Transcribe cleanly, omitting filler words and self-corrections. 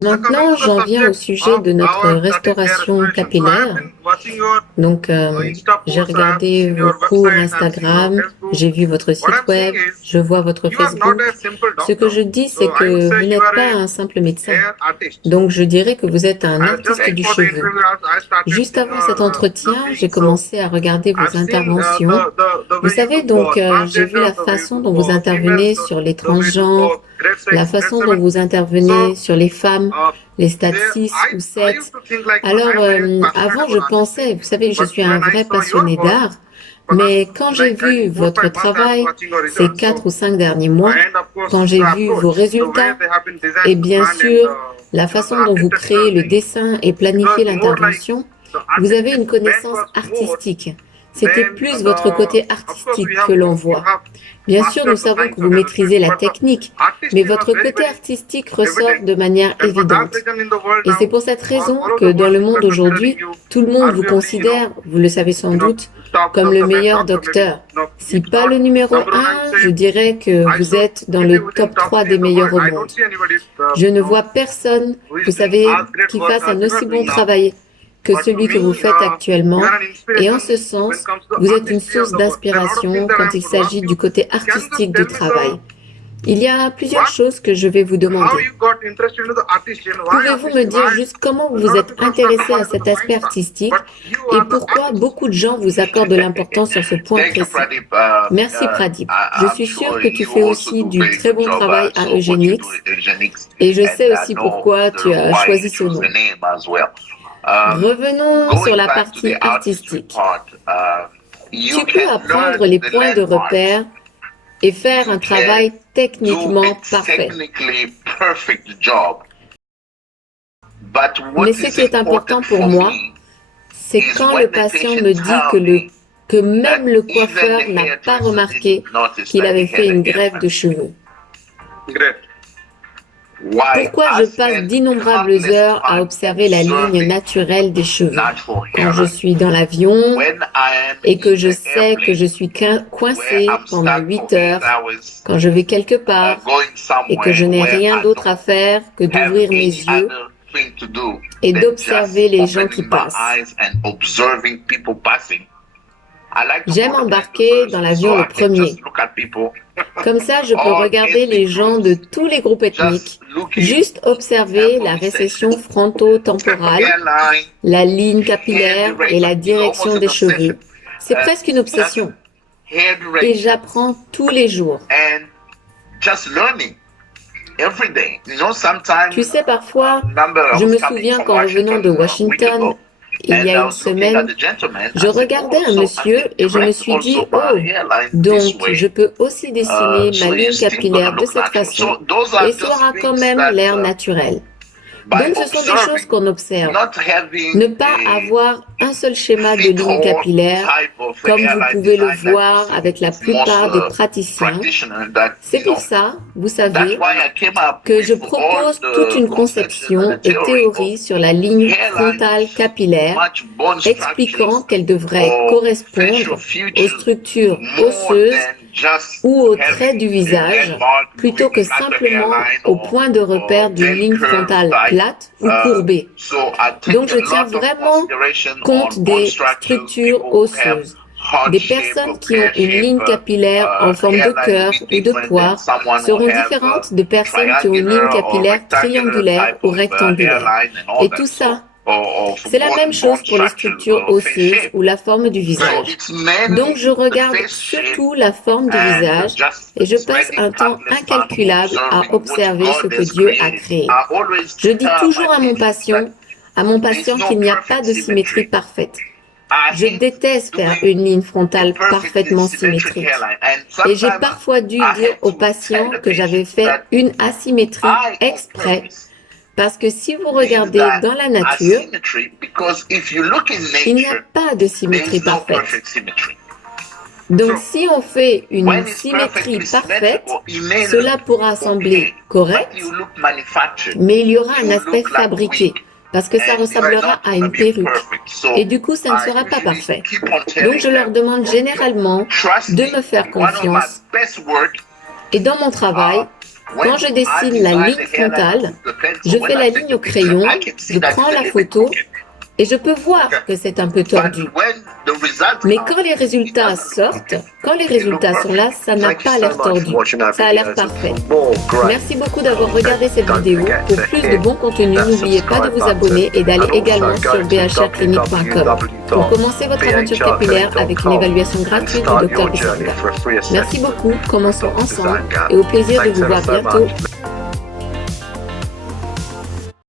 Maintenant, j'en viens au sujet de notre restauration capillaire. Donc, j'ai regardé vos cours Instagram, j'ai vu votre site web, je vois votre Facebook. Ce que je dis, c'est que vous n'êtes pas un simple médecin. Donc, je dirais que vous êtes un artiste du cheveu. Juste avant cet entretien, j'ai commencé à regarder vos interventions. Vous savez, donc, j'ai vu la façon dont vous intervenez sur les transgenres, la façon dont vous intervenez sur les femmes, les stades 6 ou 7. Alors, avant, je pensais, vous savez, je suis un vrai passionné d'art, mais quand j'ai vu votre travail ces 4 ou 5 derniers mois, quand j'ai vu vos résultats, et bien sûr, la façon dont vous créez le dessin et planifiez l'intervention, vous avez une connaissance artistique. C'était plus votre côté artistique que l'on voit. Bien sûr, nous savons que vous maîtrisez la technique, mais votre côté artistique ressort de manière évidente. Et c'est pour cette raison que dans le monde aujourd'hui, tout le monde vous considère, vous le savez sans doute, comme le meilleur docteur. Si pas le numéro 1, je dirais que vous êtes dans le top 3 des meilleurs au monde. Je ne vois personne, vous savez, qui fasse un aussi bon travail que celui que vous faites actuellement. Et en ce sens, vous êtes une source d'inspiration quand il s'agit du côté artistique du travail. Il y a plusieurs choses que je vais vous demander. Pouvez-vous me dire juste comment vous vous êtes intéressé à cet aspect artistique et pourquoi beaucoup de gens vous accordent de l'importance sur ce point précis? Merci Pradip. Je suis sûre que tu fais aussi du très bon travail à Eugénix et je sais aussi pourquoi tu as choisi ce nom. Revenons sur la partie artistique. Tu peux apprendre les points de repère et faire un travail techniquement parfait. Mais ce qui est important pour moi, c'est quand le patient me dit que même le coiffeur n'a pas remarqué qu'il avait fait une greffe de cheveux. Pourquoi je passe d'innombrables heures à observer la ligne naturelle des cheveux quand je suis dans l'avion et que je sais que je suis coincé pendant 8 heures quand je vais quelque part et que je n'ai rien d'autre à faire que d'ouvrir mes yeux et d'observer les gens qui passent. J'aime embarquer dans l'avion le premier. Comme ça, je peux regarder les gens de tous les groupes ethniques, juste observer la récession fronto-temporale, la ligne capillaire et la direction des cheveux. C'est presque une obsession. Et j'apprends tous les jours. Tu sais, parfois, je me souviens qu'en revenant de Washington, il y a une semaine, je regardais un monsieur et je me suis dit, oh, donc je peux aussi dessiner ma ligne capillaire de cette façon et ça aura quand même l'air naturel. Donc ce sont des choses qu'on observe. Ne pas avoir un seul schéma de ligne capillaire, comme vous pouvez le voir avec la plupart des praticiens. C'est pour ça, vous savez, que je propose toute une conception et théorie sur la ligne frontale capillaire, expliquant qu'elle devrait correspondre aux structures osseuses ou aux traits du visage, plutôt que simplement au point de repère d'une ligne frontale plate ou courbée. Donc je tiens vraiment compte des structures osseuses. Des personnes qui ont une ligne capillaire en forme de cœur ou de poire seront différentes de personnes qui ont une ligne capillaire triangulaire ou rectangulaire. Et tout ça, c'est la même chose pour les structures osseuses ou la forme du visage. Donc je regarde surtout la forme du visage et je passe un temps incalculable à observer ce que Dieu a créé. Je dis toujours à mon patient qu'il n'y a pas de symétrie parfaite. Je déteste faire une ligne frontale parfaitement symétrique. Et j'ai parfois dû dire aux patients que j'avais fait une asymétrie exprès. Parce que si vous regardez dans la nature, il n'y a pas de symétrie parfaite. Donc si on fait une symétrie parfaite, cela pourra sembler correct, mais il y aura un aspect fabriqué, parce que ça ressemblera à une perruque. Et du coup, ça ne sera pas parfait. Donc je leur demande généralement de me faire confiance. Et dans mon travail, Quand je dessine la ligne frontale, je fais la ligne au crayon, je prends la photo et je peux voir que c'est un peu tordu. Mais quand les résultats sortent, quand les résultats sont là, ça n'a pas l'air tordu. Ça a l'air parfait. Merci beaucoup d'avoir regardé cette vidéo. Pour plus de bon contenu, n'oubliez pas de vous abonner et d'aller également sur bhrclinique.com pour commencer votre aventure capillaire avec une évaluation gratuite du Dr Bissanga. Merci beaucoup, commençons ensemble et au plaisir de vous voir bientôt.